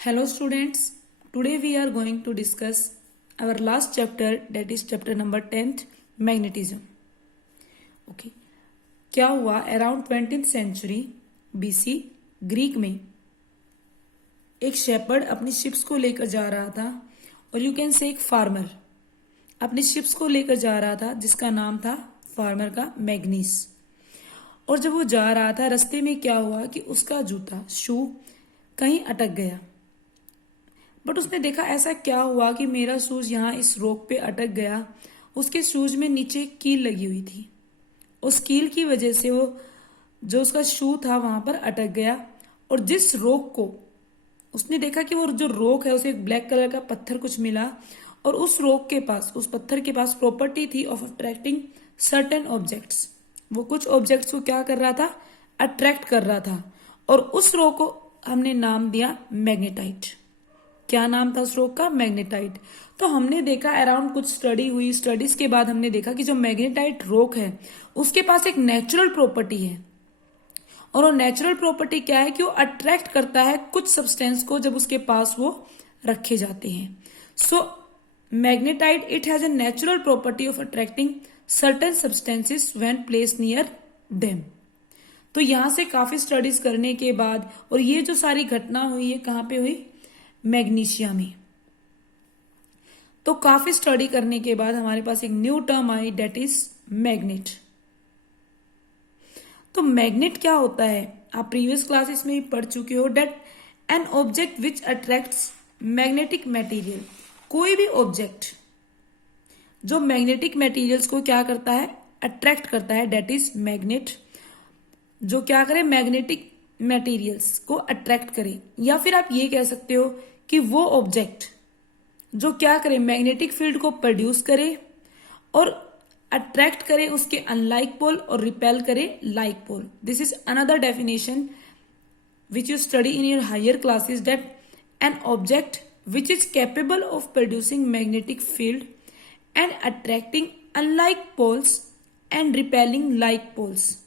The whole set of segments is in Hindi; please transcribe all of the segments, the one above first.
Hello students, today we are going to discuss our last chapter, that is chapter number 10th, magnetism. Okay. क्या हुआ around 20th century BC Greek में एक शेपर्ड अपनी शिप्स को लेकर जा रहा था और यू कैन से एक फार्मर अपनी शिप्स को लेकर जा रहा था जिसका नाम था फार्मर का मैग्नीस। और जब वो जा रहा था रास्ते में क्या हुआ कि उसका जूता शू कहीं अटक गया। बट उसने देखा ऐसा क्या हुआ कि मेरा शूज यहाँ इस रोक पे अटक गया। उसके शूज में नीचे कील लगी हुई थी। उस कील की वजह से वो जो उसका शू था वहां पर अटक गया। और जिस रोक को उसने देखा कि वो जो रोक है उसे एक ब्लैक कलर का पत्थर कुछ मिला और उस रोक के पास उस पत्थर के पास प्रॉपर्टी थी ऑफ अट्रैक्टिंग सर्टेन ऑब्जेक्ट्स। वो कुछ ऑब्जेक्ट्स को क्या कर रहा था, अट्रैक्ट कर रहा था। और उस रोक को हमने नाम दिया मैग्नेटाइट। क्या नाम था उस रोक का? मैग्नेटाइट। तो हमने देखा अराउंड कुछ स्टडी हुई, स्टडीज के बाद हमने देखा कि जो मैग्नेटाइट रोक है उसके पास एक नेचुरल प्रॉपर्टी है। और वो नेचुरल प्रॉपर्टी क्या है कि वो अट्रैक्ट करता है कुछ सब्सटेंस को जब उसके पास वो रखे जाते हैं। So magnetite it has a natural property of attracting certain substances when placed near them. तो यहां से काफी स्टडीज करने के बाद और ये जो सारी घटना हुई है कहां पे हुई? मैग्नीशिया में। तो काफी स्टडी करने के बाद हमारे पास एक न्यू टर्म आई, डेट इज मैग्नेट। तो मैग्नेट क्या होता है आप प्रीवियस क्लासेस में ही पढ़ चुके हो, that an object which attracts magnetic material. कोई भी ऑब्जेक्ट जो मैग्नेटिक मटेरियल्स को क्या करता है, अट्रैक्ट करता है, डेट इज मैग्नेट। जो क्या करे, मैग्नेटिक मटेरियल्स को अट्रैक्ट करे। या फिर आप ये कह सकते हो कि वो ऑब्जेक्ट जो क्या करे, मैग्नेटिक फील्ड को प्रोड्यूस करे और अट्रैक्ट करे उसके अनलाइक पोल और रिपेल करे like pole. This is another definition which you study in your higher classes, that an object which is capable of producing magnetic field and attracting unlike poles and repelling like poles.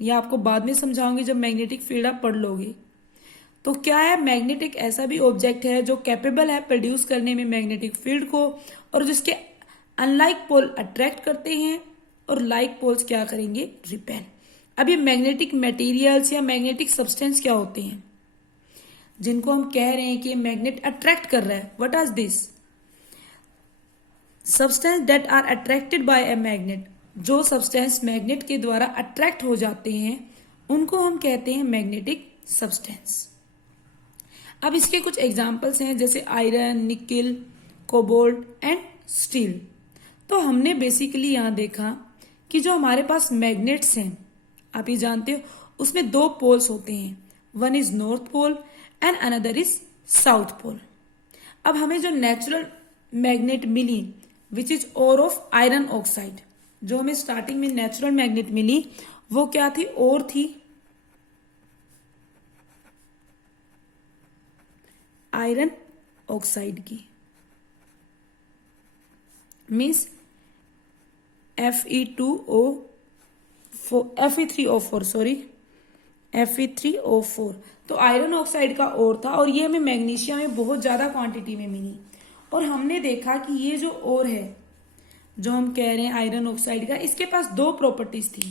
यह आपको बाद में समझाऊंगी जब मैग्नेटिक फील्ड आप पढ़ लोगे। तो क्या है, मैग्नेटिक ऐसा भी ऑब्जेक्ट है जो कैपेबल है प्रोड्यूस करने में मैग्नेटिक फील्ड को और जिसके अनलाइक पोल अट्रैक्ट करते हैं और लाइक पोल्स क्या करेंगे, रिपेल। अब ये मैग्नेटिक मटेरियल्स या मैग्नेटिक सब्सटेंस क्या होते हैं जिनको हम कह रहे हैं कि मैग्नेट अट्रैक्ट कर रहा है? What are this substance that are attracted by a magnet. जो सब्सटेंस मैग्नेट के द्वारा अट्रैक्ट हो जाते हैं उनको हम कहते हैं मैग्नेटिक सब्सटेंस। अब इसके कुछ एग्जाम्पल्स हैं जैसे iron, nickel, cobalt and steel. तो हमने बेसिकली यहां देखा कि जो हमारे पास मैग्नेट्स हैं, आप ये जानते हो, उसमें दो पोल्स होते हैं, one is north pole and another is south pole. अब हमें जो नेचुरल मैग्नेट मिली which is ore of iron oxide, जो हमें स्टार्टिंग में नेचुरल मैग्नेट मिली वो क्या थी, ओर थी आयरन ऑक्साइड की, मीन्स Fe3O4 तो आयरन ऑक्साइड का ओर था और ये हमें मैग्नीशिया में बहुत ज्यादा क्वांटिटी में मिली। और हमने देखा कि ये जो ओर है जो हम कह रहे हैं आयरन ऑक्साइड का, इसके पास दो प्रॉपर्टीज थी।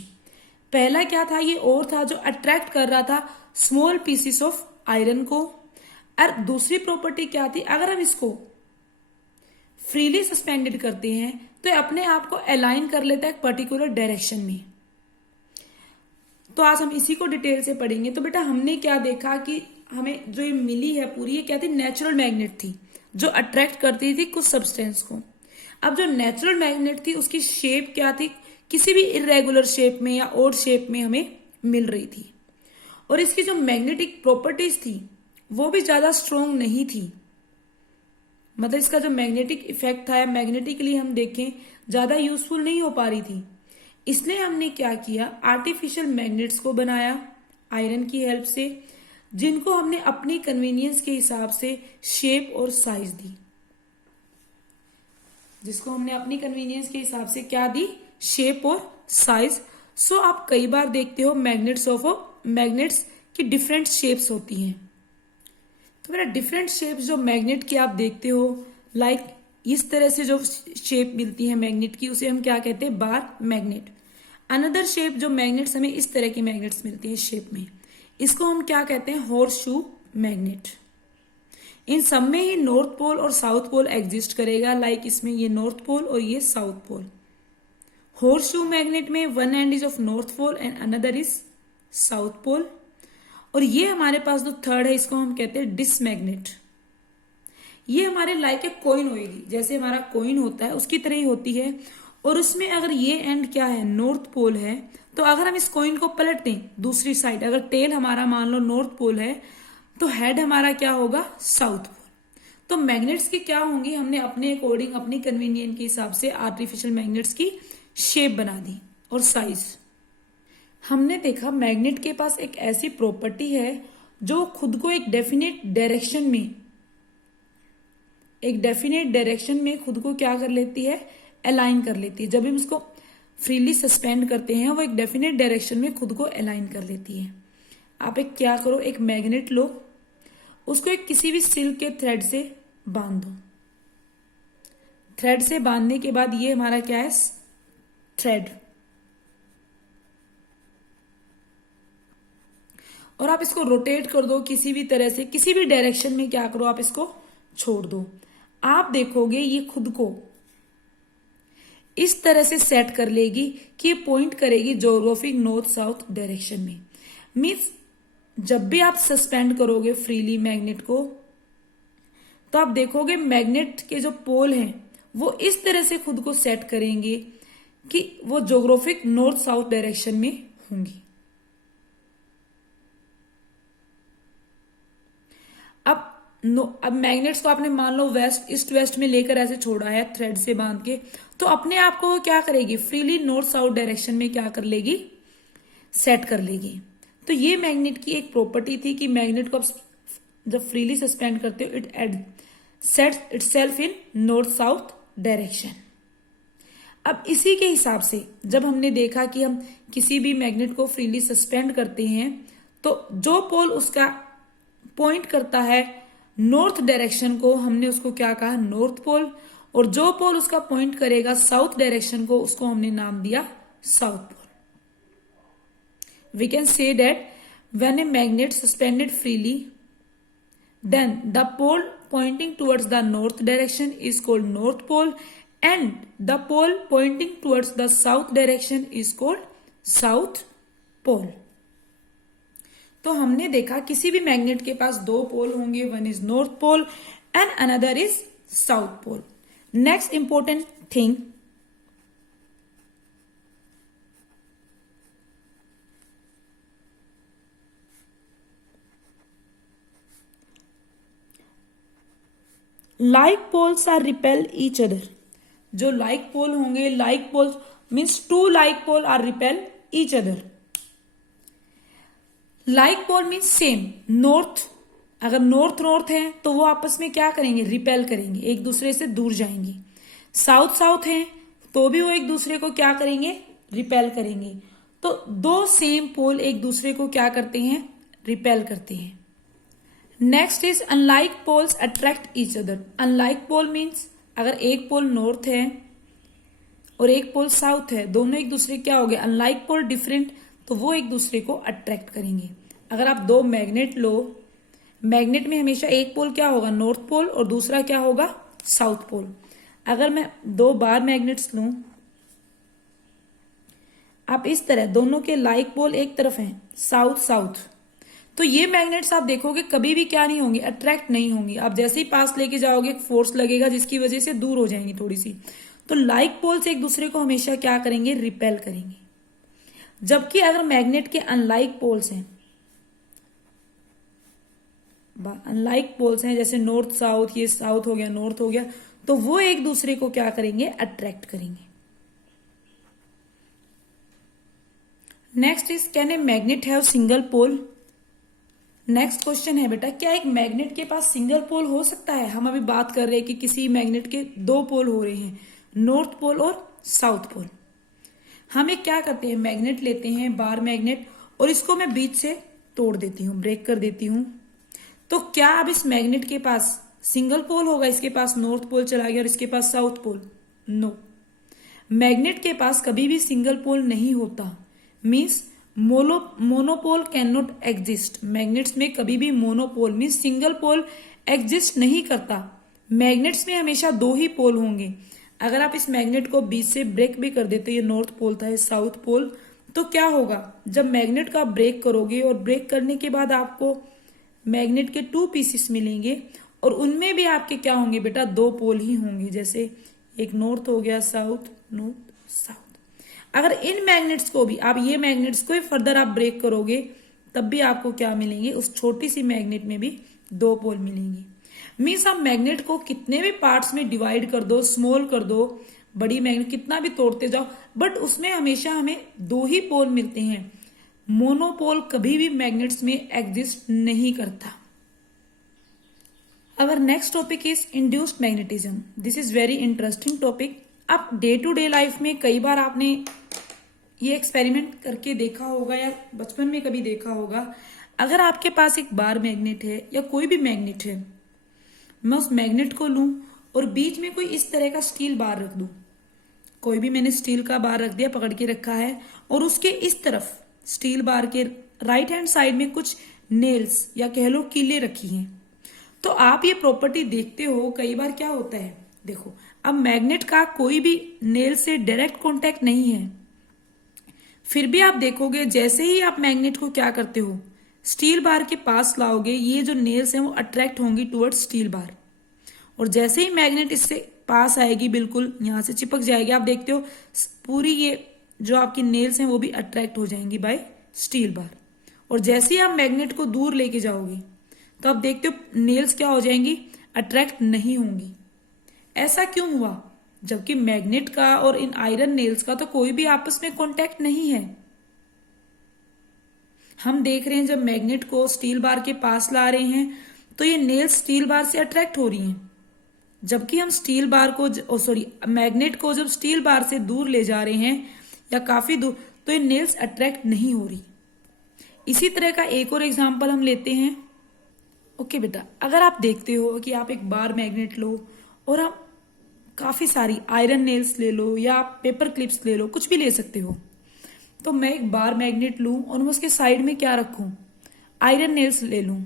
पहला क्या था, ये ओर था जो अट्रैक्ट कर रहा था स्मॉल पीसेस ऑफ आयरन को। और दूसरी प्रॉपर्टी क्या थी, अगर हम इसको फ्रीली सस्पेंडेड करते हैं तो ये अपने आप को अलाइन कर लेता है एक पर्टिकुलर डायरेक्शन में। तो आज हम इसी को डिटेल से पढ़ेंगे। तो बेटा हमने क्या देखा कि हमें जो ये मिली है पूरी, ये क्या थी, नेचुरल मैग्नेट थी जो अट्रैक्ट करती थी कुछ सब्सटेंस को। अब जो नेचुरल मैग्नेट थी उसकी शेप क्या थी, किसी भी इरेगुलर शेप में या ओड शेप में हमें मिल रही थी। और इसकी जो मैग्नेटिक प्रॉपर्टीज थी वो भी ज्यादा स्ट्रोंग नहीं थी, मतलब इसका जो मैग्नेटिक इफेक्ट था, मैग्नेटिकली हम देखें ज्यादा यूजफुल नहीं हो पा रही थी। इसलिए हमने क्या किया, आर्टिफिशियल मैग्नेट्स को बनाया आयरन की हेल्प से, जिनको हमने अपनी कन्वीनियंस के हिसाब से शेप और साइज दी। जिसको हमने अपनी कन्वीनियंस के हिसाब से क्या दी, शेप और साइज। सो आप कई बार देखते हो मैग्नेट्स की डिफरेंट शेप्स होती हैं। तो मेरा डिफरेंट शेप जो मैग्नेट की आप देखते हो, लाइक इस तरह से जो शेप मिलती है मैग्नेट की, उसे हम क्या कहते हैं, बार मैग्नेट। अनदर शेप जो मैग्नेट्स हमें इस तरह की मैग्नेट्स मिलती है शेप में, इसको हम क्या कहते हैं, हॉर्स शू मैग्नेट। इन सब में ही नॉर्थ पोल और साउथ पोल एग्जिस्ट करेगा, लाइक इसमें ये नॉर्थ पोल और ये south pole. Horseshoe magnet में one end is of north pole and another is south pole. और ये हमारे पास जो थर्ड है, इसको हम कहते हैं डिस्क मैग्नेट। ये हमारे लाइक ए कॉइन होगी, जैसे हमारा कॉइन होता है उसकी तरह ही होती है। और उसमें अगर ये एंड क्या है, नॉर्थ पोल है, तो अगर हम इस कॉइन को पलट दें दूसरी साइड, अगर टेल हमारा मान लो नॉर्थ पोल है, तो हेड हमारा क्या होगा, साउथ पोल। तो मैग्नेट्स की क्या होंगी, हमने अपने अकॉर्डिंग अपनी कन्वीनियंट के हिसाब से आर्टिफिशियल मैग्नेट्स की शेप बना दी और साइज। हमने देखा मैग्नेट के पास एक ऐसी प्रॉपर्टी है जो खुद को एक डेफिनेट डायरेक्शन में खुद को क्या कर लेती है, अलाइन कर लेती है। जब हम उसको फ्रीली सस्पेंड करते हैं, वो एक डेफिनेट डायरेक्शन में खुद को अलाइन कर लेती है। आप एक क्या करो, एक मैग्नेट लो, उसको एक किसी भी सिल्क के थ्रेड से बांध दो। थ्रेड से बांधने के बाद ये हमारा क्या है, थ्रेड, और आप इसको रोटेट कर दो किसी भी तरह से, किसी भी डायरेक्शन में क्या करो, आप इसको छोड़ दो। आप देखोगे ये खुद को इस तरह से सेट कर लेगी कि ये पॉइंट करेगी ज्योग्राफिक नॉर्थ साउथ डायरेक्शन में। मीन्स जब भी आप सस्पेंड करोगे फ्रीली मैग्नेट को, तो आप देखोगे मैग्नेट के जो पोल हैं वो इस तरह से खुद को सेट करेंगे कि वो ज्योग्राफिक नॉर्थ साउथ डायरेक्शन में होंगी। अब मैग्नेट्स को आपने मान लो वेस्ट ईस्ट वेस्ट में लेकर ऐसे छोड़ा है थ्रेड से बांध के, तो अपने आप को क्या करेगी, फ्रीली नॉर्थ साउथ डायरेक्शन में क्या कर लेगी, सेट कर लेगी। तो ये मैग्नेट की एक प्रॉपर्टी थी कि मैग्नेट को आप जब फ्रीली सस्पेंड करते हो, it sets itself in north south direction. अब इसी के हिसाब से जब हमने देखा कि हम किसी भी मैग्नेट को फ्रीली सस्पेंड करते हैं, तो जो पोल उसका पॉइंट करता है नॉर्थ डायरेक्शन को, हमने उसको क्या कहा, नॉर्थ पोल। और जो पोल उसका पॉइंट करेगा साउथ डायरेक्शन को, उसको हमने नाम दिया south pole. We can say that when a magnet suspended freely, then the pole pointing towards the north direction is called north pole and the pole pointing towards the south direction is called south pole। तो हमने देखा किसी भी मैग्नेट के पास दो पोल होंगे, one is north pole and another is south pole. Next important thing, like poles are repel each other. जो लाइक पोल होंगे, like pole means two like pole are repel each other. Like pole means same, north, अगर नॉर्थ नॉर्थ है तो वो आपस में क्या करेंगे, रिपेल करेंगे, एक दूसरे से दूर जाएंगे। साउथ साउथ है तो भी वो एक दूसरे को क्या करेंगे, रिपेल करेंगे। तो दो सेम पोल एक दूसरे को क्या करते हैं, रिपेल करते हैं। Next is unlike poles attract each other. Unlike pole means अगर एक पोल नॉर्थ है और एक पोल साउथ है, दोनों एक दूसरे क्या हो गए, अनलाइक पोल, डिफरेंट, तो वो एक दूसरे को अट्रैक्ट करेंगे। अगर आप दो मैग्नेट लो, मैग्नेट में हमेशा एक पोल क्या होगा, नॉर्थ पोल, और दूसरा क्या होगा, साउथ पोल। अगर मैं दो बार मैग्नेट्स लूं, आप इस तरह दोनों के लाइक पोल एक तरफ हैं, साउथ साउथ, तो ये मैग्नेट्स आप देखोगे कभी भी क्या नहीं होंगे, अट्रैक्ट नहीं होंगी। आप जैसे ही पास लेके जाओगे फोर्स लगेगा जिसकी वजह से दूर हो जाएंगी थोड़ी सी। तो लाइक पोल्स एक दूसरे को हमेशा क्या करेंगे, रिपेल करेंगे। जबकि अगर मैग्नेट के अनलाइक पोल्स हैं, अनलाइक पोल्स हैं जैसे नॉर्थ साउथ, ये साउथ हो गया नॉर्थ हो गया, तो वो एक दूसरे को क्या करेंगे, अट्रैक्ट करेंगे। Next is can a magnet have single pole. Next question है बेटा, क्या एक मैग्नेट के पास सिंगल पोल हो सकता है। हम अभी बात कर रहे हैं कि किसी मैग्नेट के दो पोल हो रहे हैं, नॉर्थ पोल और साउथ पोल। हम एक क्या करते हैं, मैग्नेट लेते हैं, बार मैग्नेट, और इसको मैं बीच से तोड़ देती हूं, ब्रेक कर देती हूं। तो क्या अब इस मैग्नेट के पास सिंगल पोल होगा, इसके पास नॉर्थ पोल चला गया और इसके पास साउथ पोल? नो, मैग्नेट के पास कभी भी सिंगल पोल नहीं होता। Means monopole can not exist. Magnets में कभी भी monopole means single pole exist नहीं करता। मैग्नेट्स में हमेशा दो ही पोल होंगे। अगर आप इस मैग्नेट को बीच से ब्रेक भी कर देते, ये नॉर्थ पोल था, ये साउथ पोल, तो क्या होगा, जब मैग्नेट का ब्रेक करोगे और ब्रेक करने के बाद आपको मैग्नेट के 2 पीसेस मिलेंगे और उनमें भी आपके क्या होंगे बेटा, 2 पोल ही होंगे। जैसे एक नॉर्थ हो गया, साउथ, नॉर्थ, साउथ। अगर इन मैग्नेट्स को भी आप ये मैग्नेट्स को फर्दर आप ब्रेक करोगे तब भी आपको क्या मिलेंगे, उस छोटी सी मैग्नेट में भी 2 पोल मिलेंगे। मीन्स आप मैग्नेट को कितने भी पार्ट्स में डिवाइड कर दो, स्मॉल कर दो, बड़ी मैग्नेट कितना भी तोड़ते जाओ, बट उसमें हमेशा हमें 2 ही पोल मिलते हैं। मोनोपोल कभी भी मैग्नेट्स में एग्जिस्ट नहीं करता। Our next topic is induced magnetism. This is very interesting topic. अब डे टू डे लाइफ में कई बार आपने ये एक्सपेरिमेंट करके देखा होगा या बचपन में कभी देखा होगा। अगर आपके पास एक बार मैग्नेट है या कोई भी मैग्नेट है, मैं उस मैग्नेट को लूं और बीच में कोई इस तरह का स्टील बार रख दूं। कोई भी मैंने स्टील का बार रख दिया, पकड़ के रखा है, और उसके इस तरफ स्टील बार के राइट हैंड साइड में कुछ नेल्स या कह लो कीले रखी हैं। तो आप ये प्रॉपर्टी देखते हो कई बार क्या होता है, देखो अब मैग्नेट का कोई भी नेल से डायरेक्ट कांटेक्ट नहीं है, फिर भी आप देखोगे जैसे ही आप मैग्नेट को क्या करते हो, स्टील बार के पास लाओगे, ये जो नेल्स हैं वो अट्रैक्ट होंगी टुवर्ड्स स्टील बार, और जैसे ही मैग्नेट इससे पास आएगी, बिल्कुल यहां से चिपक जाएगी, आप देखते हो पूरी ये जो आपकी नेल्स हैं वो भी अट्रैक्ट हो जाएंगी बाय स्टील बार। और जैसे ही आप मैग्नेट को दूर लेके जाओगे तो आप देखते हो नेल्स क्या हो जाएंगी, अट्रैक्ट नहीं होंगी। ऐसा क्यों हुआ, जबकि मैग्नेट का और इन आयरन नेल्स का तो कोई भी आपस में कांटेक्ट नहीं है। हम देख रहे हैं जब मैग्नेट को स्टील बार के पास ला रहे हैं तो ये नेल्स स्टील बार से अट्रैक्ट हो रही हैं, जबकि हम स्टील बार को मैग्नेट को जब स्टील बार से दूर ले जा रहे हैं या काफी दूर, तो ये नेल्स अट्रैक्ट नहीं हो रही। इसी तरह का एक और एग्जांपल हम लेते हैं। ओके बेटा, अगर आप देखते हो कि आप एक बार मैग्नेट लो और आप काफी सारी आयरन नेल्स ले लो या आप पेपर क्लिप्स ले लो, कुछ भी ले सकते हो, तो मैं एक बार मैग्नेट लूं और मैं उसके साइड में क्या रखूं, आयरन नेल्स ले लूं,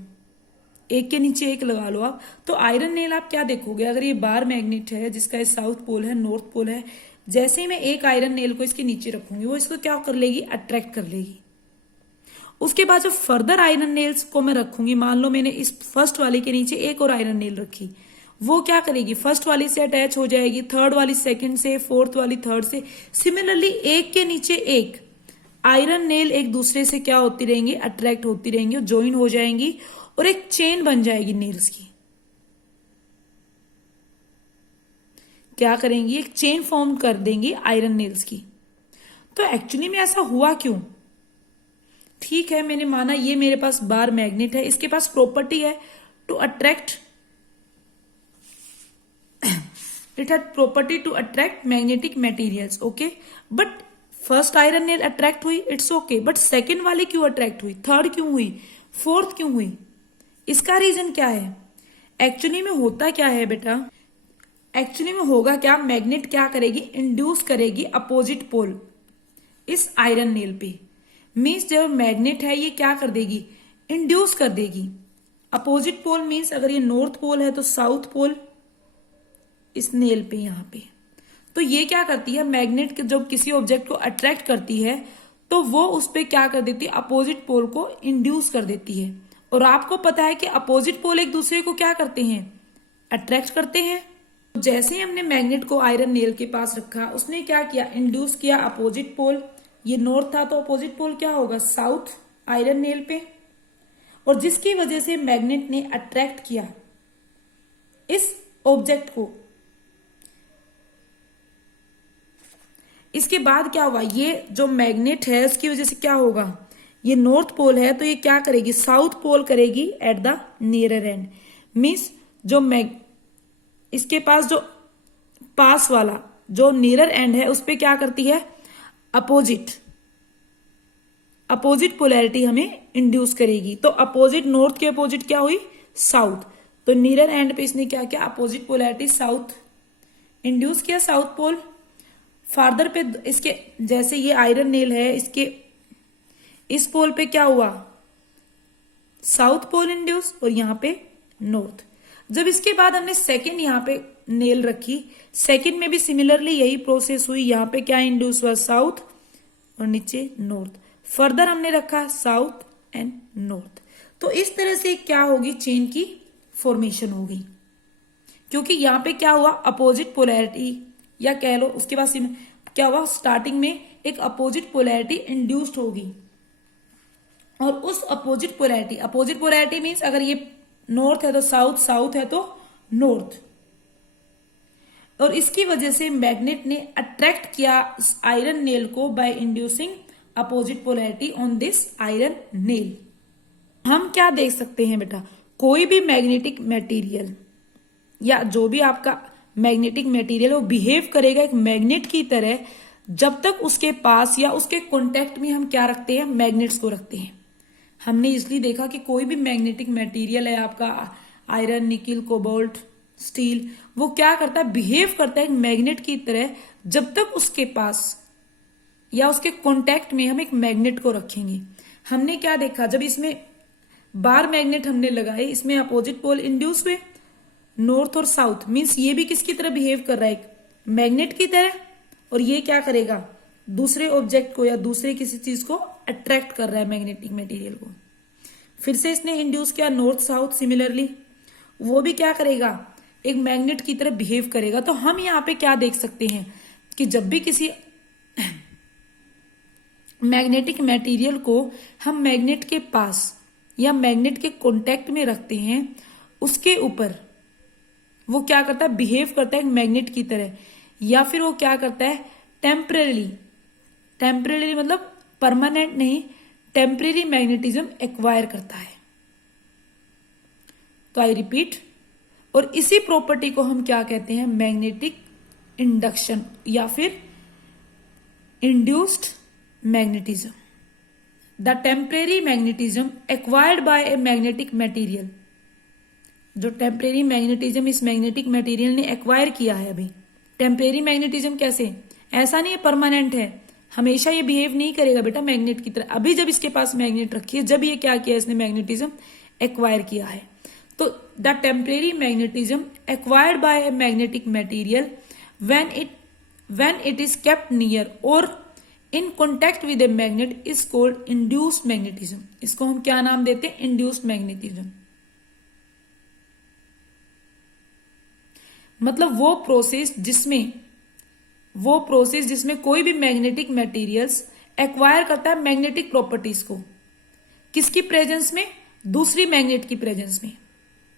एक के नीचे एक लगा लो आप। तो आयरन नेल आप क्या देखोगे, अगर ये बार मैग्नेट है जिसका साउथ पोल है, नॉर्थ पोल है, जैसे ही मैं एक आयरन नेल को इसके नीचे रखूंगी वो इसको क्या कर लेगी, अट्रैक्ट कर लेगी। उसके बाद जो फर्दर आयरन नेल्स को मैं रखूंगी, मान लो मैंने इस फर्स्ट वाले के नीचे एक और आयरन नेल रखी, वो क्या करेगी, फर्स्ट वाली से अटैच हो जाएगी, थर्ड वाली सेकंड से, फोर्थ वाली थर्ड से। सिमिलरली एक के नीचे एक आयरन नेल एक दूसरे से क्या होती रहेंगी, अट्रैक्ट होती रहेंगी, ज्वाइन हो जाएंगी और एक चेन बन जाएगी नेल्स की। क्या करेंगी, एक चेन फॉर्म कर देंगी आयरन नेल्स की। तो एक्चुअली में ऐसा हुआ क्यों, ठीक है मैंने माना ये मेरे पास बार मैग्नेट है, इसके पास प्रॉपर्टी है to attract, it had property to attract magnetic materials, okay, but first iron nail attract हुई, इट्स ओके, बट सेकेंड वाली क्यों अट्रैक्ट हुई, थर्ड क्यों हुई, फोर्थ क्यों हुई, इसका रीजन क्या है। एक्चुअली में होता क्या है बेटा, एक्चुअली में होगा क्या, मैग्नेट क्या करेगी, इंड्यूस करेगी अपोजिट पोल इस आयरन नेल पे। मीन्स जब मैग्नेट है ये क्या कर देगी, इंड्यूस कर देगी अपोजिट पोल। मीन्स अगर ये नॉर्थ पोल है तो साउथ पोल इस नेल पे, यहां पे। तो ये क्या करती है, मैग्नेट जब किसी ऑब्जेक्ट को अट्रैक्ट करती है तो वो उस पे क्या कर देती है, अपोजिट पोल को इंड्यूस कर देती है। और आपको पता है कि अपोजिट पोल एक दूसरे को क्या करते हैं, अट्रैक्ट करते हैं। जैसे ही हमने मैग्नेट को आयरन नेल के पास रखा, उसने क्या किया, इंड्यूस किया अपोजिट पोल। ये नॉर्थ था तो अपोजिट पोल क्या होगा, साउथ आयरन नेल पे, और जिसकी वजह से मैग्नेट ने अट्रैक्ट किया इस ऑब्जेक्ट को। इसके बाद क्या हुआ, ये जो मैग्नेट है उसकी वजह से क्या होगा, ये नॉर्थ पोल है तो ये क्या करेगी, साउथ पोल करेगी at the nearer and. Means जो इसके पास जो पास वाला जो नियरर एंड है उस पे क्या करती है, अपोजिट पोलैरिटी हमें इंड्यूस करेगी। तो अपोजिट, नॉर्थ के अपोजिट क्या हुई, साउथ। तो नीरर एंड पे इसने क्या किया, अपोजिट पोलैरिटी साउथ इंड्यूस किया, साउथ पोल। फार्दर पे इसके जैसे ये आयरन नेल है, इसके इस पोल पे क्या हुआ, साउथ पोल इंड्यूस, और यहां पे नॉर्थ। जब इसके बाद हमने सेकंड यहां पे नेल रखी, सेकंड में भी सिमिलरली यही प्रोसेस हुई। यहां पे क्या इंड्यूस हुआ, साउथ और नीचे नॉर्थ। फर्दर हमने रखा साउथ एंड नॉर्थ। तो इस तरह से क्या होगी, चेन की फॉर्मेशन होगी, क्योंकि यहां पे क्या हुआ, अपोजिट पोलैरिटी, या कह लो उसके बाद क्या हुआ, स्टार्टिंग में एक अपोजिट पोलैरिटी इंड्यूस्ड होगी, और उस अपोजिट पोलैरिटी मीन्स अगर ये नॉर्थ है तो साउथ, साउथ है तो नॉर्थ, और इसकी वजह से मैग्नेट ने अट्रैक्ट किया आयरन नेल को by inducing opposite polarity on this iron nail. हम क्या देख सकते हैं बेटा, कोई भी मैग्नेटिक मटेरियल या जो भी आपका मैग्नेटिक मटेरियल वो बिहेव करेगा एक मैग्नेट की तरह, जब तक उसके पास या उसके कॉन्टेक्ट में हम क्या रखते हैं, मैग्नेट्स को रखते हैं। हमने इसलिए देखा कि कोई भी मैग्नेटिक मटेरियल है आपका आयरन, निकिल, कोबाल्ट, स्टील, वो क्या करता है, बिहेव करता है एक मैग्नेट की तरह, जब तक उसके पास या उसके कॉन्टेक्ट में हम एक मैग्नेट को रखेंगे। हमने क्या देखा, जब इसमें बार मैग्नेट हमने लगाए, इसमें अपोजिट पोल इंड्यूस हुए नॉर्थ और साउथ, मीन्स ये भी किसकी तरह बिहेव कर रहा है, एक मैग्नेट की तरह, और ये क्या करेगा, दूसरे ऑब्जेक्ट को या दूसरे किसी चीज को अट्रैक्ट कर रहा है मैग्नेटिक मटेरियल को। फिर से इसने इंड्यूस किया नॉर्थ साउथ, सिमिलरली वो भी क्या करेगा, एक मैग्नेट की तरह बिहेव करेगा। तो हम यहाँ पे क्या देख सकते हैं कि जब भी किसी मैग्नेटिक मटेरियल को हम मैग्नेट के पास या मैग्नेट के कांटेक्ट में रखते हैं, उसके ऊपर वो क्या करता है, बिहेव करता है एक मैग्नेट की तरह, या फिर वो क्या करता है, टेम्परेरी मतलब परमानेंट नहीं, टेम्परेरी मैग्नेटिज्म एक्वायर करता है। तो आई रिपीट, और इसी प्रॉपर्टी को हम क्या कहते हैं, मैग्नेटिक इंडक्शन या फिर induced magnetism. The temporary magnetism acquired by a magnetic material, जो टेम्परेरी मैग्नेटिज्म इस मैग्नेटिक मटेरियल ने एक्वायर किया है। अभी टेम्परेरी मैग्नेटिज्म कैसे, ऐसा नहीं है परमानेंट है, हमेशा ये बिहेव नहीं करेगा बेटा मैग्नेट की तरह। अभी जब इसके पास मैग्नेट रखी है, जब ये क्या किया, इसने मैग्नेटिज्म एक्वायर किया है। तो the temporary magnetism acquired by a magnetic material when it is kept near और in contact with a magnet is called induced magnetism. इसको हम क्या नाम देते हैं, इंड्यूस्ड मैग्नेटिज्म। मतलब वो प्रोसेस जिसमें कोई भी मैग्नेटिक मटेरियल्स एक्वायर करता है मैग्नेटिक प्रॉपर्टीज को, किसकी प्रेजेंस में, दूसरी मैग्नेट की प्रेजेंस में।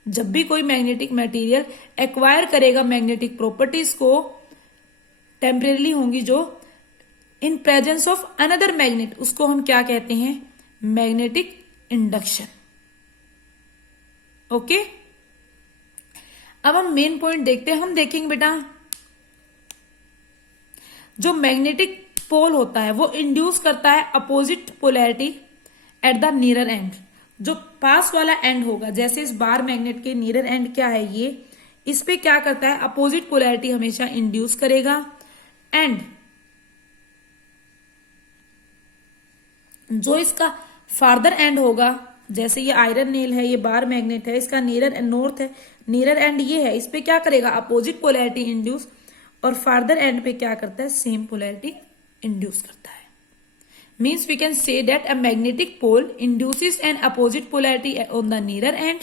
जब भी कोई मैग्नेटिक मटेरियल एक्वायर करेगा मैग्नेटिक प्रॉपर्टीज को, टेम्परेरी होंगी जो, in presence of another magnet, उसको हम क्या कहते हैं, मैग्नेटिक इंडक्शन। ओके, अब हम मेन पॉइंट देखते हैं। हम देखेंगे बेटा, जो मैग्नेटिक पोल होता है वो इंड्यूस करता है opposite polarity at the near and. जो पास वाला एंड होगा, जैसे इस बार मैग्नेट के नियर एंड क्या है, ये इस पे क्या करता है, अपोजिट पोलैरिटी हमेशा इंड्यूस करेगा। एंड जो इसका फार्दर एंड होगा, जैसे ये आयरन नेल है, ये बार मैग्नेट है, इसका नियर नॉर्थ है, नियर एंड ये है, इस पे क्या करेगा, अपोजिट पोलैरिटी इंड्यूस, और फार्दर एंड पे क्या करता है, सेम पोलैरिटी इंड्यूस करता है। Means we can say that a magnetic pole induces an opposite polarity on the near end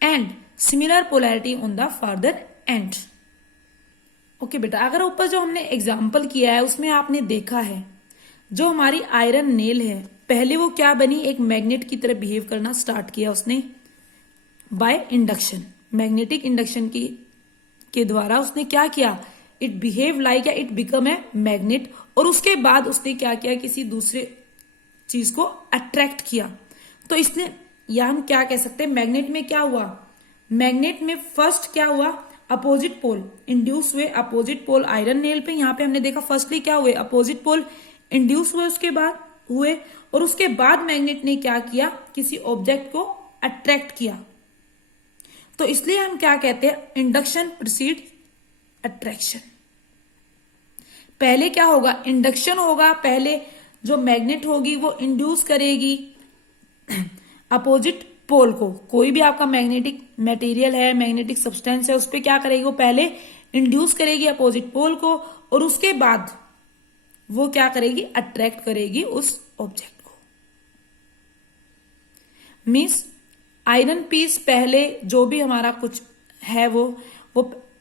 and similar polarity on the farther end. Okay बेटा, अगर ऊपर जो हमने एग्जाम्पल किया है उसमें आपने देखा है, जो हमारी आयरन नेल है, पहले वो क्या बनी, एक मैग्नेट की तरह बिहेव करना स्टार्ट किया उसने बाय इंडक्शन, मैग्नेटिक इंडक्शन के द्वारा उसने क्या किया, इट बिहेव लाइक, या इट बिकम ए मैग्नेट। और उसके बाद उसने क्या किया, किसी दूसरे चीज को अट्रैक्ट किया। तो इसने, या हम क्या कह सकते हैं, मैग्नेट में क्या हुआ, मैग्नेट में फर्स्ट क्या हुआ, अपोजिट पोल इंड्यूस हुए, अपोजिट पोल आयरन नेल पे, यहां पे हमने देखा फर्स्टली क्या हुए, अपोजिट पोल इंड्यूस हुए, उसके बाद हुए, और उसके बाद मैग्नेट ने क्या किया, किसी ऑब्जेक्ट को अट्रैक्ट किया। तो इसलिए हम क्या कहते हैं, इंडक्शन प्रीसीड अट्रैक्शन। पहले क्या होगा, इंडक्शन होगा, पहले जो मैग्नेट होगी वो इंड्यूस करेगी अपोजिट पोल को। कोई भी आपका मैग्नेटिक मटेरियल है, मैग्नेटिक सब्सटेंस है, उस पर क्या करेगी, वो पहले इंड्यूस करेगी अपोजिट पोल को, और उसके बाद वो क्या करेगी, अट्रैक्ट करेगी उस ऑब्जेक्ट को। मीन्स आयरन पीस पहले जो भी हमारा कुछ है वो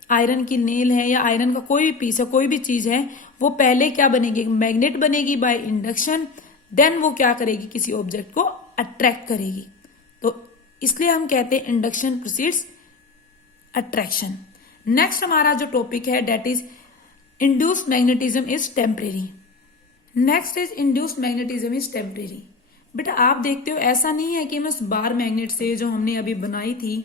आयरन की नेल है या आयरन का कोई भी पीस है, कोई भी चीज है, वो पहले क्या बनेगी, मैग्नेट बनेगी बाय इंडक्शन, देन वो क्या करेगी, किसी ऑब्जेक्ट को अट्रैक्ट करेगी। तो इसलिए हम कहते हैं इंडक्शन प्रीसीड्स अट्रैक्शन। नेक्स्ट हमारा जो टॉपिक है that is induced magnetism is temporary. Next is induced magnetism is temporary. बेटा आप देखते हो ऐसा नहीं है कि हम उस बार मैग्नेट से जो हमने अभी बनाई थी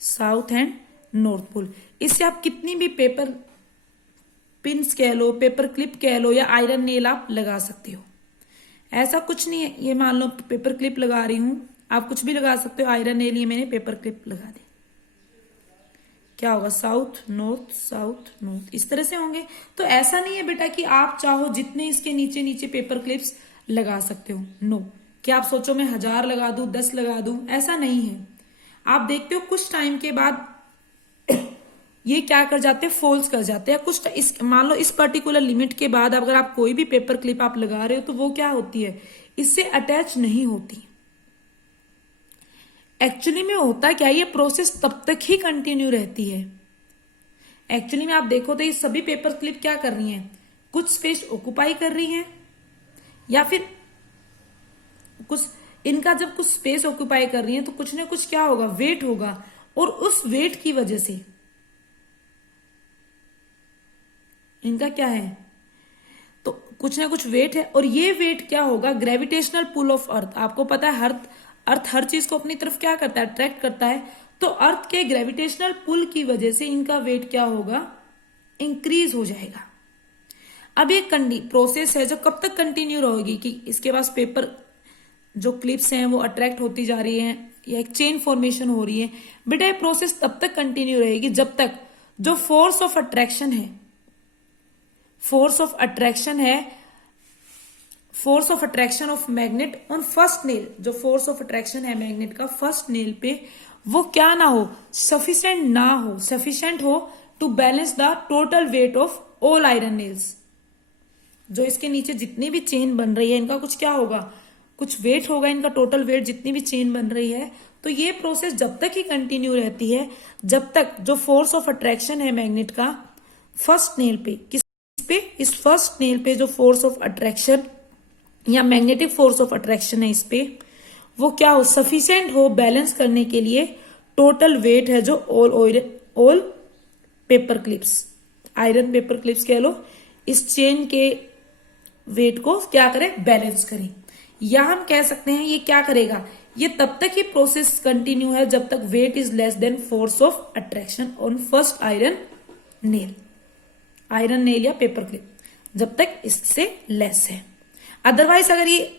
साउथ एंड नॉर्थ पोल, इससे आप कितनी भी पेपर पिन्स कह लो, पेपर क्लिप कह लो, या आयरन नेल आप लगा सकते हो। ऐसा कुछ नहीं है, ये मान लो पेपर क्लिप लगा रही हूं, आप कुछ भी लगा सकते हो। आयरन नेल ये मैंने पेपर क्लिप लगा दी, क्या होगा, साउथ नॉर्थ इस तरह से होंगे। तो ऐसा नहीं है बेटा कि आप चाहो जितने इसके नीचे नीचे पेपर क्लिप्स लगा सकते हो, नो। क्या आप सोचो मैं 1000 लगा दूं, 10 लगा दूं, ऐसा नहीं है। आप देखते हो कुछ टाइम के बाद ये क्या कर जाते हैं, फॉल्स कर जाते हैं। कुछ इस मान लो इस पर्टिकुलर लिमिट के बाद अगर आप कोई भी पेपर क्लिप आप लगा रहे हो तो वो क्या होती है, इससे अटैच नहीं होती। एक्चुअली में होता क्या, ये प्रोसेस तब तक ही कंटिन्यू रहती है। एक्चुअली में आप देखो तो ये सभी पेपर क्लिप क्या कर रही हैं, कुछ स्पेस ऑक्युपाई कर रही हैं, या फिर कुछ इनका जब कुछ स्पेस ऑक्युपाई कर रही हैं तो कुछ ना कुछ क्या होगा, वेट होगा, और उस वेट की वजह से इनका क्या है, तो कुछ ना कुछ वेट है, और ये वेट क्या होगा, ग्रेविटेशनल पुल ऑफ अर्थ। आपको पता है अर्थ हर चीज को अपनी तरफ क्या करता है, अट्रैक्ट करता है। तो अर्थ के ग्रेविटेशनल पुल की वजह से इनका वेट क्या होगा, इंक्रीज हो जाएगा। अब ये प्रोसेस है जो कब तक कंटिन्यू रहेगी, कि इसके पास पेपर जो क्लिप्स हैं वो अट्रैक्ट होती जा रही हैं, या एक चेन फॉर्मेशन हो रही है। बेटा ये प्रोसेस तब तक कंटिन्यू रहेगी जब तक जो फोर्स ऑफ अट्रैक्शन है, force of attraction of magnet on first nail, जो फोर्स ऑफ अट्रैक्शन है मैग्नेट का फर्स्ट नेल पे, वो क्या ना हो, सफिशिएंट हो to balance the total weight of all iron nails. जो इसके नीचे जितनी भी चेन बन रही है इनका कुछ क्या होगा, कुछ वेट होगा, इनका टोटल वेट जितनी भी चेन बन रही है। तो ये प्रोसेस जब तक ही कंटिन्यू रहती है जब तक जो फोर्स ऑफ अट्रैक्शन है मैग्नेट का फर्स्ट नेल पे, किस पे, इस फर्स्ट नेल पे जो फोर्स ऑफ अट्रैक्शन या मैग्नेटिक फोर्स ऑफ अट्रैक्शन है इस पे, वो क्या हो, सफिशिएंट हो बैलेंस करने के लिए टोटल वेट है जो all paper clips, iron paper clips कह लो, इस चेन के वेट को क्या करे, बैलेंस करे। या हम कह सकते हैं ये क्या करेगा, ये तब तक ही प्रोसेस कंटिन्यू है जब तक weight is less than force of attraction on first iron nail या पेपर क्लिप, जब तक इससे लेस है। अदरवाइज अगर ये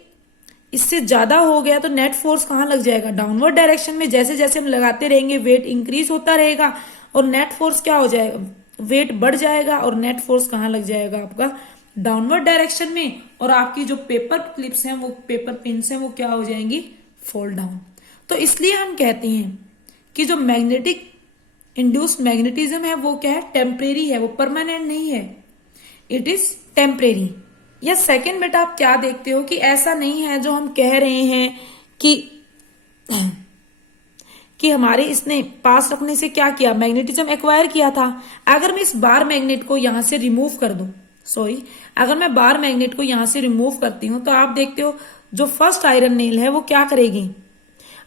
इससे ज्यादा हो गया तो नेट फोर्स कहां लग जाएगा, डाउनवर्ड डायरेक्शन में। जैसे जैसे हम लगाते रहेंगे वेट इंक्रीज होता रहेगा और नेट फोर्स क्या हो जाएगा, वेट बढ़ जाएगा, और नेट फोर्स कहां लग जाएगा आपका, डाउनवर्ड डायरेक्शन में। और आपकी जो पेपर क्लिप्स हैं, वो पेपर पिन्स हैं, वो क्या हो जाएंगी, फॉल डाउन। तो इसलिए हम कहते हैं कि जो मैग्नेटिक इंड्यूस्ड मैग्नेटिज्म है वो क्या है, टेम्परेरी है, वो परमानेंट नहीं है, इट इज टेम्परेरी। या सेकेंड बेटा आप क्या देखते हो कि ऐसा नहीं है जो हम कह रहे हैं कि हमारे इसने पास रखने से क्या किया, मैग्नेटिज्म एक्वायर किया था। अगर मैं इस बार मैग्नेट को यहां से रिमूव कर दूं, अगर मैं बार मैग्नेट को यहां से रिमूव करती हूं तो आप देखते हो जो फर्स्ट आयरन नेल है वो क्या करेगी,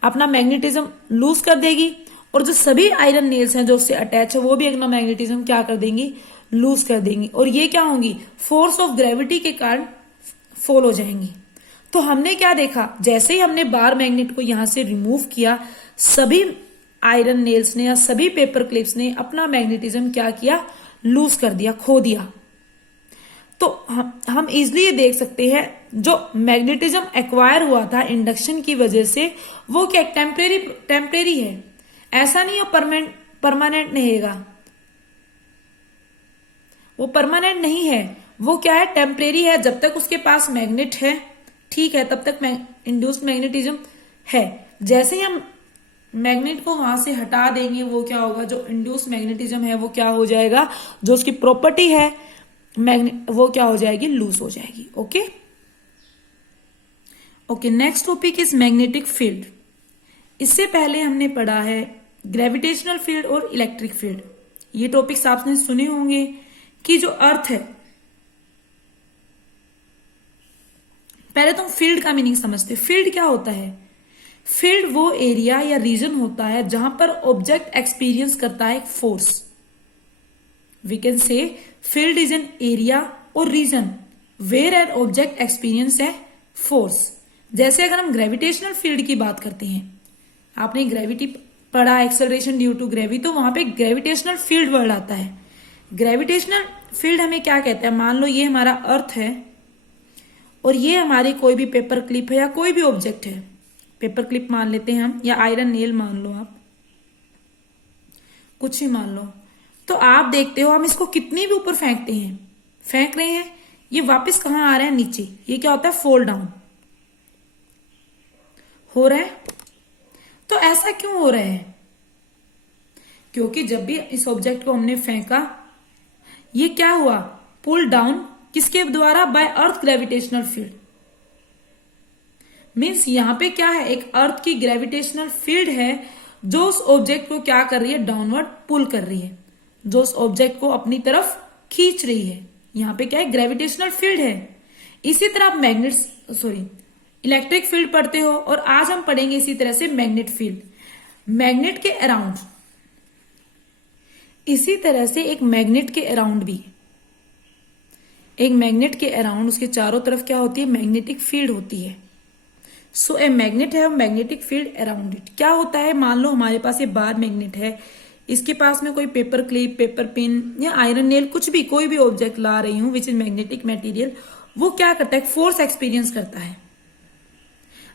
अपना मैग्नेटिज्म लूज कर देगी, और जो सभी आयरन नेल्स हैं जो उससे अटैच है वो भी अपना मैग्नेटिज्म क्या कर देंगी, लूज कर देंगी, और ये क्या होंगी, फोर्स ऑफ ग्रेविटी के कारण फॉल हो जाएंगी। तो हमने क्या देखा, जैसे ही हमने बार मैग्नेट को यहां से रिमूव किया, सभी आयरन नेल्स ने या सभी पेपर क्लिप्स ने अपना मैग्नेटिज्म क्या किया, लूज कर दिया, खो दिया। तो हम इजिली ये देख सकते हैं जो मैग्नेटिज्म एक्वायर हुआ था इंडक्शन की वजह से, वो क्या टेम्परेरी है, ऐसा नहीं है परमानेंट नहीं रहेगा, वो परमानेंट नहीं है, वो क्या है, टेम्परेरी है। जब तक उसके पास मैग्नेट है, ठीक है, तब तक इंड्यूस्ड मैग्नेटिज्म है। जैसे ही हम मैग्नेट को वहां से हटा देंगे, वो क्या होगा, जो इंड्यूस्ड मैग्नेटिज्म है वो क्या हो जाएगा, जो उसकी प्रॉपर्टी है मैग्नेट, वो क्या हो जाएगी, लूज हो जाएगी। Okay okay, next topic is magnetic field. इससे पहले हमने पढ़ा है ग्रेविटेशनल फील्ड और इलेक्ट्रिक फील्ड। ये टॉपिक्स आपने सुने होंगे कि जो अर्थ है, पहले तो हम फील्ड का मीनिंग समझते। फील्ड क्या होता है? फील्ड वो एरिया या रीजन होता है जहां पर ऑब्जेक्ट एक्सपीरियंस करता है force. We can say field is an area और region where an object experience है फोर्स। जैसे अगर हम ग्रेविटेशनल फील्ड की बात करते हैं, आपने ग्रेविटी पढ़ा, एक्सेलरेशन ड्यू टू ग्रेविटी, तो वहां पे ग्रेविटेशनल फील्ड वर्ड आता है। ग्रेविटेशनल फील्ड हमें क्या कहते हैं? मान लो ये हमारा अर्थ है और ये हमारी कोई भी पेपर क्लिप है या कोई भी ऑब्जेक्ट है, पेपर क्लिप मान लेते हैं हम, या आयरन नेल मान लो, आप कुछ ही मान लो। तो आप देखते हो हम इसको कितनी भी ऊपर फेंकते हैं, फेंक रहे हैं, ये वापस कहां आ रहा है? नीचे। ये क्या होता है? फॉल डाउन हो रहा है। तो ऐसा क्यों हो रहा है? क्योंकि जब भी इस ऑब्जेक्ट को हमने फेंका, ये क्या हुआ? Pull down. किसके द्वारा? By earth gravitational field. Means यहां पे क्या है? एक अर्थ की ग्रेविटेशनल फील्ड है जो उस ऑब्जेक्ट को क्या कर रही है? डाउनवर्ड पुल कर रही है, जो उस ऑब्जेक्ट को अपनी तरफ खींच रही है। यहां पे क्या है? ग्रेविटेशनल फील्ड है। इसी तरह आप इलेक्ट्रिक फील्ड पढ़ते हो, और आज हम पढ़ेंगे इसी तरह से मैग्नेट फील्ड। मैग्नेट के अराउंड, इसी तरह से एक मैग्नेट के अराउंड भी, एक मैग्नेट के अराउंड उसके चारों तरफ क्या होती है? मैग्नेटिक फील्ड होती है। सो ए मैग्नेट है, मैग्नेटिक फील्ड अराउंड इट। क्या होता है? मान लो हमारे पास ये बार मैग्नेट है, इसके पास में कोई पेपर क्लिप, पेपर पिन या आयरन नेल, कुछ भी, कोई भी ऑब्जेक्ट ला रही हूं विच इज मैग्नेटिक मटेरियल, वो क्या करता है? फोर्स एक्सपीरियंस करता है।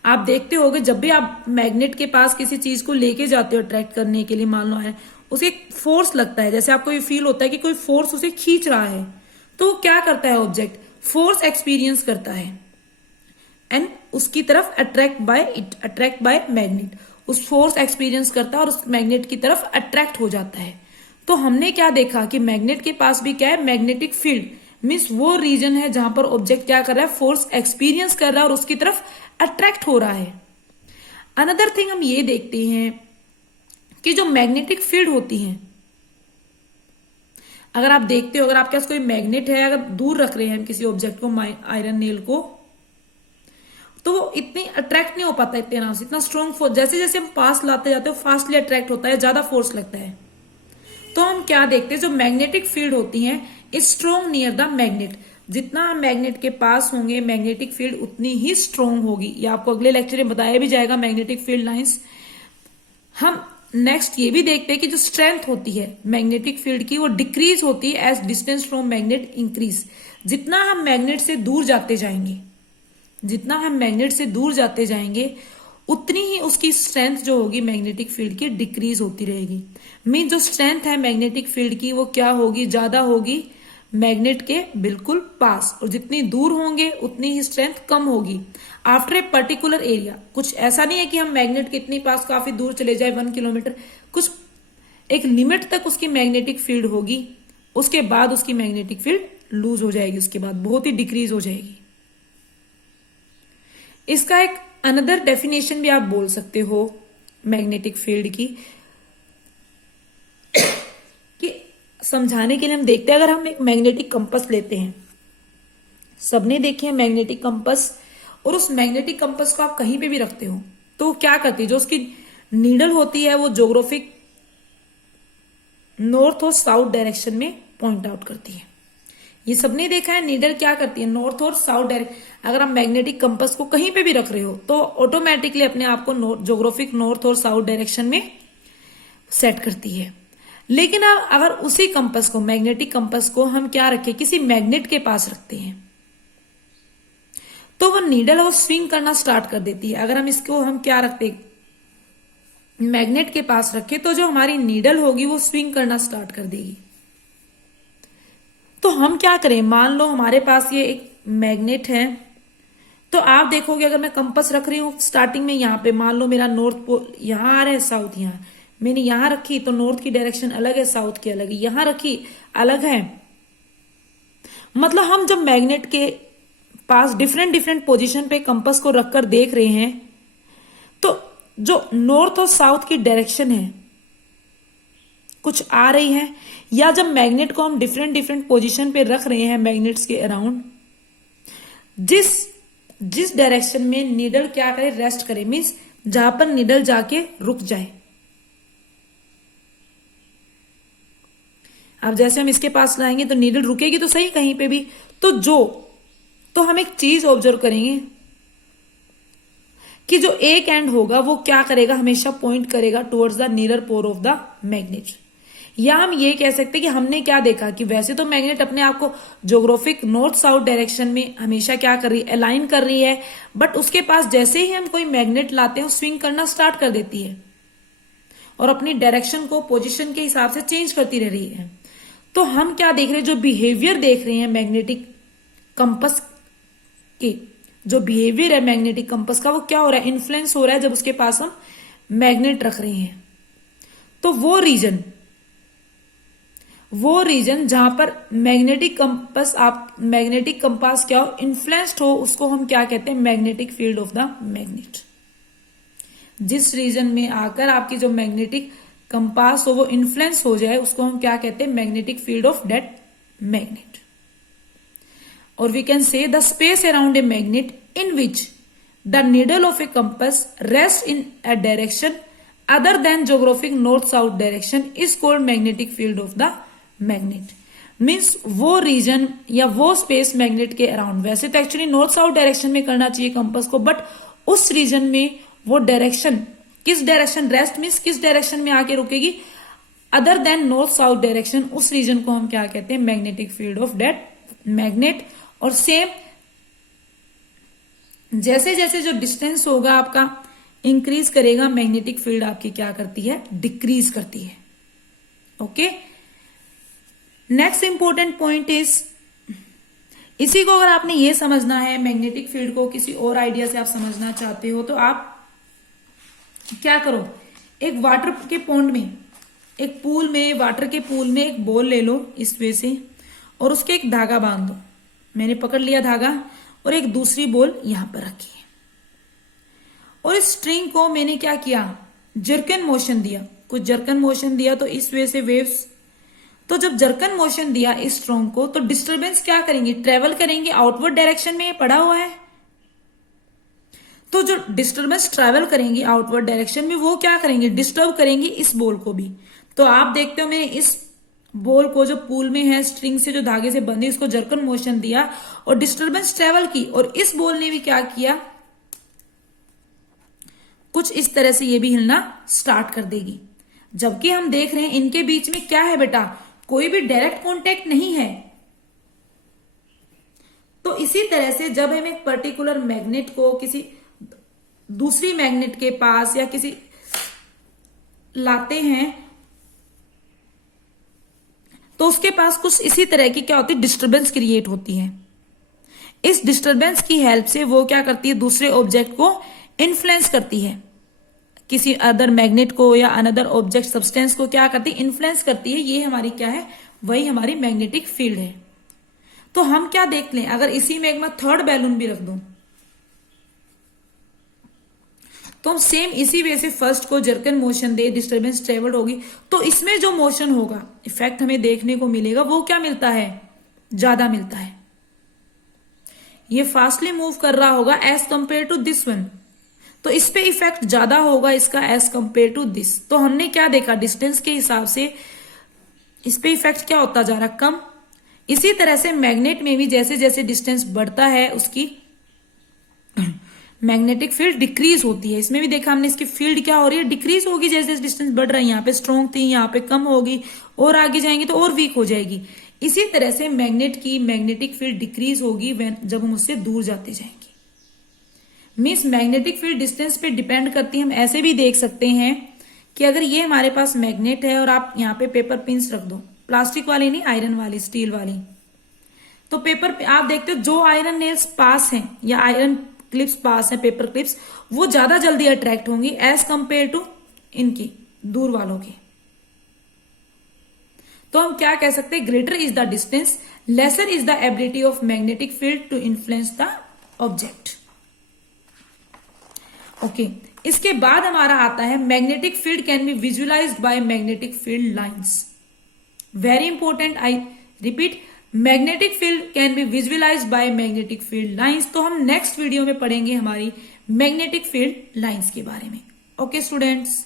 आप देखते होगे जब भी आप मैग्नेट के पास किसी चीज को लेके जाते हो अट्रैक्ट करने के लिए, मान लो है, उसे एक फोर्स लगता है, जैसे आपको ये फील होता है कि कोई फोर्स उसे खींच रहा है, तो क्या करता है ऑब्जेक्ट? फोर्स एक्सपीरियंस करता है एंड उसकी तरफ अट्रैक्ट बाय मैग्नेट, उस फोर्स एक्सपीरियंस करता है और उस मैग्नेट की तरफ अट्रैक्ट हो जाता है। तो हमने क्या देखा कि मैग्नेट के पास भी क्या है? Magnetic field. मीन्स वो रीजन है जहां पर ऑब्जेक्ट क्या कर रहा है? फोर्स एक्सपीरियंस कर रहा है और उसकी तरफ अट्रैक्ट हो रहा है। अनदर थिंग हम ये देखते हैं कि जो मैग्नेटिक फील्ड होती है, अगर आप देखते हो, अगर आपके पास कोई मैग्नेट है, अगर दूर रख रहे हैं हम किसी ऑब्जेक्ट को, आयरन नेल को, तो वो इतनी अट्रैक्ट नहीं हो पाता इतने आराम से, इतना स्ट्रॉन्ग फोर्स। जैसे जैसे हम पास लाते जाते हो, फास्टली अट्रैक्ट होता है, ज्यादा फोर्स लगता है। तो हम क्या देखते हैं? जो मैग्नेटिक फील्ड होती है is strong near the magnet. जितना हम मैग्नेट के पास होंगे, मैग्नेटिक फील्ड उतनी ही स्ट्रॉन्ग होगी। ये आपको अगले लेक्चर में बताया भी जाएगा, मैग्नेटिक फील्ड लाइंस। हम नेक्स्ट ये भी देखते हैं कि जो स्ट्रेंथ होती है मैग्नेटिक फील्ड की, वो डिक्रीज होती है as distance from magnet increase. जितना हम मैग्नेट से दूर जाते जाएंगे, जितना हम मैग्नेट से दूर जाते जाएंगे, उतनी ही उसकी स्ट्रेंथ जो होगी मैग्नेटिक फील्ड की डिक्रीज होती रहेगी। मीन जो स्ट्रेंथ है मैग्नेटिक फील्ड की, वो क्या होगी? ज्यादा होगी मैग्नेट के बिल्कुल पास, और जितनी दूर होंगे उतनी ही स्ट्रेंथ कम होगी आफ्टर ए पर्टिकुलर एरिया। कुछ ऐसा नहीं है कि हम मैग्नेट के इतनी पास काफी दूर चले जाए, 1 किलोमीटर, कुछ एक लिमिट तक उसकी मैग्नेटिक फील्ड होगी, उसके बाद उसकी मैग्नेटिक फील्ड लूज हो जाएगी, उसके बाद बहुत ही डिक्रीज हो जाएगी। इसका एक अनदर डेफिनेशन भी आप बोल सकते हो मैग्नेटिक फील्ड की, कि समझाने के लिए हम देखते हैं, अगर हम एक मैग्नेटिक कंपस लेते हैं, सबने देखे हैं मैग्नेटिक कंपस, और उस मैग्नेटिक कंपस को आप कहीं पे भी रखते हो तो क्या करती है? जो उसकी नीडल होती है वो ज्योग्राफिक नॉर्थ और साउथ डायरेक्शन में पॉइंट आउट करती है। ये सबने देखा है, नीडल क्या करती है? नॉर्थ और साउथ डायरेक्शन। अगर आप मैग्नेटिक कंपस को कहीं पे भी रख रहे हो तो ऑटोमेटिकली अपने आप को ज्योग्राफिक नॉर्थ और साउथ डायरेक्शन में सेट करती है। लेकिन अगर उसी कंपस को, मैग्नेटिक कंपस को हम क्या रखें? किसी मैग्नेट के पास रखते हैं, तो वो नीडल वो स्विंग करना स्टार्ट कर देती है। अगर हम क्या रखते, मैग्नेट के पास रखे, तो जो हमारी नीडल होगी वो स्विंग करना स्टार्ट कर देगी। तो हम क्या करें, मान लो हमारे पास ये एक मैग्नेट है, तो आप देखोगे अगर मैं कंपास रख रही हूं स्टार्टिंग में, यहां पे मान लो मेरा नॉर्थ पोल यहां आ रहा है, साउथ यहां, मैंने यहां रखी तो नॉर्थ की डायरेक्शन अलग है, साउथ की अलग है, यहां रखी अलग है। मतलब हम जब मैग्नेट के पास डिफरेंट डिफरेंट पोजीशन पे कंपास को रखकर देख रहे हैं, तो जो नॉर्थ और साउथ की डायरेक्शन है कुछ आ रही है, या जब मैग्नेट को हम डिफरेंट डिफरेंट पोजीशन पे रख रहे हैं मैग्नेट्स के अराउंड, जिस डायरेक्शन में नीडल क्या करे, रेस्ट करे, मीन्स जहां पर नीडल जाके रुक जाए। अब जैसे हम इसके पास लाएंगे तो नीडल रुकेगी तो सही कहीं पे भी, तो हम एक चीज ऑब्जर्व करेंगे कि जो एक एंड होगा वो क्या करेगा, हमेशा पॉइंट करेगा towards the near pole of the magnet. या हम ये कह सकते हैं कि हमने क्या देखा कि वैसे तो मैग्नेट अपने आप को ज्योग्राफिक नॉर्थ साउथ डायरेक्शन में हमेशा क्या कर रही है, अलाइन कर रही है, बट उसके पास जैसे ही हम कोई मैग्नेट लाते हैं स्विंग करना स्टार्ट कर देती है और अपनी डायरेक्शन को पोजीशन के हिसाब से चेंज करती रह रही है। तो हम क्या देख रहे हैं, जो बिहेवियर देख रहे हैं मैग्नेटिक कंपास के, जो बिहेवियर है मैग्नेटिक कंपास का, वो क्या हो रहा है, इन्फ्लुएंस हो रहा है जब उसके पास हम मैग्नेट रख रहे हैं। तो वो रीजन जहां पर मैग्नेटिक कंपास क्या हो, इन्फ्लुएंस्ड हो, उसको हम क्या कहते हैं, magnetic field of the magnet. जिस रीजन में आकर आपकी जो मैग्नेटिक कंपास हो वो इन्फ्लुएंस हो जाए, उसको हम क्या कहते हैं, magnetic field of that magnet. और we can say the space around a magnet in which the needle of a compass rests in a direction other than geographic north-south direction is called magnetic field of the magnet। Means वो रीजन या वो स्पेस मैग्नेट के अराउंड, वैसे तो एक्चुअली नॉर्थ साउथ डायरेक्शन में करना चाहिए कंपास को, बट उस रीजन में वो डायरेक्शन, किस डायरेक्शन, रेस्ट मीन्स किस डायरेक्शन में आके रुकेगी, other than north south direction, उस रीजन को हम क्या कहते हैं, magnetic field of that magnet. और सेम जैसे जैसे जो डिस्टेंस होगा आपका इंक्रीज करेगा, मैग्नेटिक फील्ड आपकी क्या करती है, डिक्रीज करती है। Okay, next important point is, इसी को अगर आपने ये समझना है, मैग्नेटिक फील्ड को किसी और आइडिया से आप समझना चाहते हो, तो आप क्या करो, एक वाटर के पॉन्ड में, एक पूल में, वाटर के पूल में एक बॉल ले लो इस वे से, और उसके एक धागा बांध दो। मैंने पकड़ लिया धागा और एक दूसरी बॉल यहां पर रखी है, और इस स्ट्रिंग को मैंने क्या किया, जर्कन मोशन दिया, कुछ जर्कन मोशन दिया, तो इस वे से वेव्स, तो जब जर्कन मोशन दिया इस स्ट्रिंग को, तो डिस्टरबेंस क्या करेंगे, ट्रेवल करेंगे आउटवर्ड डायरेक्शन में, ये पड़ा हुआ है। तो जो डिस्टरबेंस ट्रेवल करेंगी आउटवर्ड डायरेक्शन में, वो क्या करेंगे, डिस्टर्ब करेंगी इस बॉल को भी। तो आप देखते हो मैंने इस बॉल को जो पूल में है, स्ट्रिंग से जो धागे से बंधी, इसको जर्कन मोशन दिया और डिस्टरबेंस ट्रेवल की, और इस बॉल ने भी क्या किया, कुछ इस तरह से ये भी हिलना स्टार्ट कर देगी। जबकि हम देख रहे हैं इनके बीच में क्या है बेटा, कोई भी डायरेक्ट कॉन्टेक्ट नहीं है। तो इसी तरह से जब हम एक पर्टिकुलर मैग्नेट को किसी दूसरी मैग्नेट के पास या किसी लाते हैं, तो उसके पास कुछ इसी तरह की क्या होती है, डिस्टरबेंस क्रिएट होती है। इस डिस्टरबेंस की हेल्प से वो क्या करती है, दूसरे ऑब्जेक्ट को इन्फ्लुएंस करती है, किसी अदर मैग्नेट को या अनदर ऑब्जेक्ट सब्सटेंस को क्या करती है, इन्फ्लुएंस करती है। ये हमारी क्या है, वही हमारी मैग्नेटिक फील्ड है। तो हम क्या देख लें, अगर इसी में एक मैं थर्ड बैलून भी रख दूं, तो हम सेम इसी वे से फर्स्ट को जर्कन मोशन दे, डिस्टरबेंस ट्रेवल होगी, तो इसमें जो मोशन होगा, इफेक्ट हमें देखने को मिलेगा, वो क्या मिलता है, ज्यादा मिलता है। ये फास्टली मूव कर रहा होगा as compare to this one, तो इस पे इफेक्ट ज्यादा होगा इसका एज कंपेयर टू दिस। तो हमने क्या देखा, डिस्टेंस के हिसाब से इस पे इफेक्ट क्या होता जा रहा, कम। इसी तरह से मैग्नेट में भी जैसे जैसे डिस्टेंस बढ़ता है, उसकी मैग्नेटिक फील्ड डिक्रीज होती है। इसमें भी देखा हमने, इसकी फील्ड क्या हो रही है, डिक्रीज होगी जैसे जैसे डिस्टेंस बढ़ रहा है। यहाँ पे स्ट्रॉन्ग थी, यहाँ पे कम होगी, और आगे जाएंगे तो और वीक हो जाएगी। इसी तरह से मैग्नेट की मैग्नेटिक फील्ड डिक्रीज होगी जब हम उससे दूर जाते जाएंगे। मीन्स मैग्नेटिक फील्ड डिस्टेंस पे डिपेंड करती है। हम ऐसे भी देख सकते हैं कि अगर ये हमारे पास मैग्नेट है और आप यहाँ पे पेपर पिंस रख दो, प्लास्टिक वाली नहीं, आयरन वाली, स्टील वाली, तो पेपर पे आप देखते हो जो आयरन नेल्स पास हैं या आयरन क्लिप्स पास हैं, पेपर क्लिप्स, वो ज्यादा जल्दी अट्रैक्ट होंगी एज कंपेयर टू इनकी दूर वालों की। तो हम क्या कह सकते हैं, greater is the distance, lesser is the ability of magnetic field to influence the object. Okay, इसके बाद हमारा आता है magnetic field can be visualised by magnetic field lines. Very important, I repeat, magnetic field can be visualised by magnetic field lines. तो हम नेक्स्ट वीडियो में पढ़ेंगे हमारी मैग्नेटिक फील्ड लाइंस के बारे में। Okay students.